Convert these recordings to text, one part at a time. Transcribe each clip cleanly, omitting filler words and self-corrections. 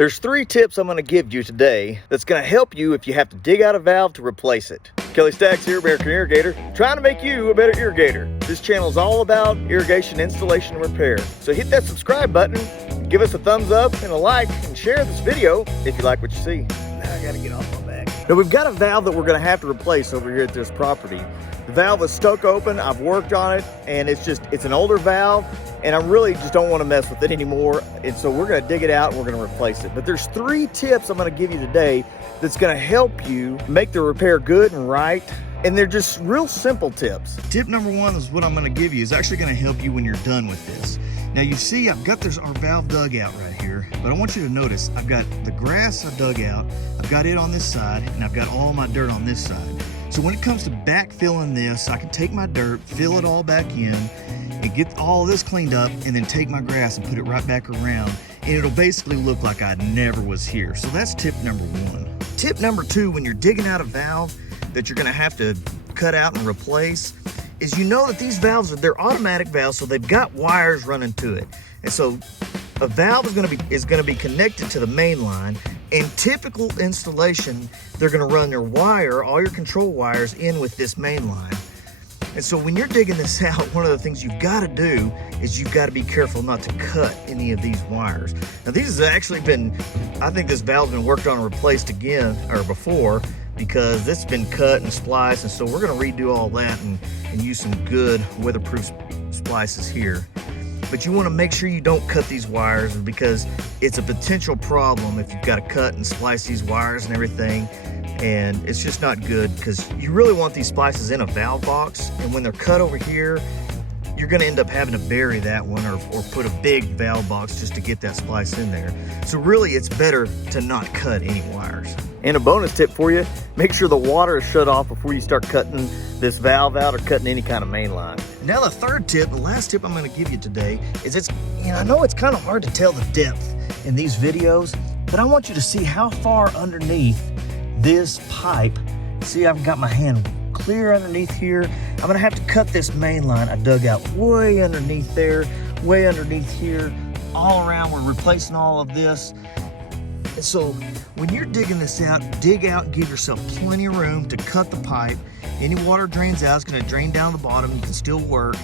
There's 3 tips I'm going to give you today that's going to help you if you have to dig out a valve to replace it. Kelly Stacks here, American Irrigator, trying to make you a better irrigator. This channel is all about irrigation installation and repair. So hit that subscribe button, give us a thumbs up and a like, and share this video if you like what you see. Now I got to get off my back. Now we've got a valve that we're going to have to replace over here at this property. The valve is stuck open. I've worked on it, and it's an older valve, and I really just don't want to mess with it anymore. And so we're going to dig it out and we're going to replace it. But there's 3 tips I'm going to give you today that's going to help you make the repair good and right. And they're just real simple tips. Tip number 1 is what I'm going to give you is actually going to help you when you're done with this. Now you see I've got our valve dug out right here, but I want you to notice I've got the grass I dug out, I've got it on this side, and I've got all my dirt on this side. So when it comes to backfilling this, I can take my dirt, fill it all back in, and get all of this cleaned up, and then take my grass and put it right back around, and it'll basically look like I never was here. So that's tip number 1. Tip number 2, when you're digging out a valve that you're gonna have to cut out and replace, is you know that these valves, they're automatic valves, so they've got wires running to it. And so a valve is gonna be connected to the main line. In typical installation, they're gonna run their wire, all your control wires, in with this main line. And so when you're digging this out, one of the things you've gotta do is you've gotta be careful not to cut any of these wires. Now these has actually been, I think this valve's been worked on and replaced again, or before, because it's been cut and spliced, and so we're gonna redo all that and use some good weatherproof splices here. But you wanna make sure you don't cut these wires, because it's a potential problem if you've gotta cut and splice these wires and everything, and it's just not good, because you really want these splices in a valve box, and when they're cut over here, you're gonna end up having to bury that one or put a big valve box just to get that splice in there. So really it's better to not cut any wires. And a bonus tip for you, make sure the water is shut off before you start cutting this valve out or cutting any kind of main line. Now the 3rd tip, the last tip I'm gonna give you today, is I know it's kind of hard to tell the depth in these videos, but I want you to see how far underneath this pipe. See, I've got my hand clear underneath here. I'm gonna have to cut this main line I dug out way underneath there, way underneath here, all around. We're replacing all of this. And so when you're digging this out, dig out and give yourself plenty of room to cut the pipe. Any water drains out, it's gonna drain down the bottom, you can still work.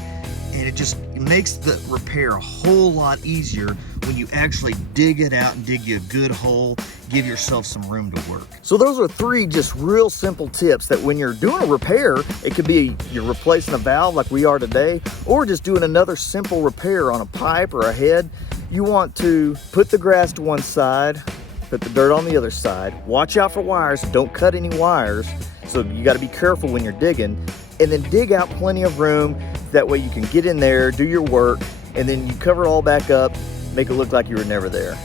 And it makes the repair a whole lot easier when you actually dig it out and dig you a good hole, give yourself some room to work. So those are 3 just real simple tips that when you're doing a repair, it could be you're replacing a valve like we are today, or just doing another simple repair on a pipe or a head. You want to put the grass to one side, put the dirt on the other side, watch out for wires, don't cut any wires. So you gotta be careful when you're digging, and then dig out plenty of room. That way you can get in there, do your work, and then you cover it all back up, make it look like you were never there.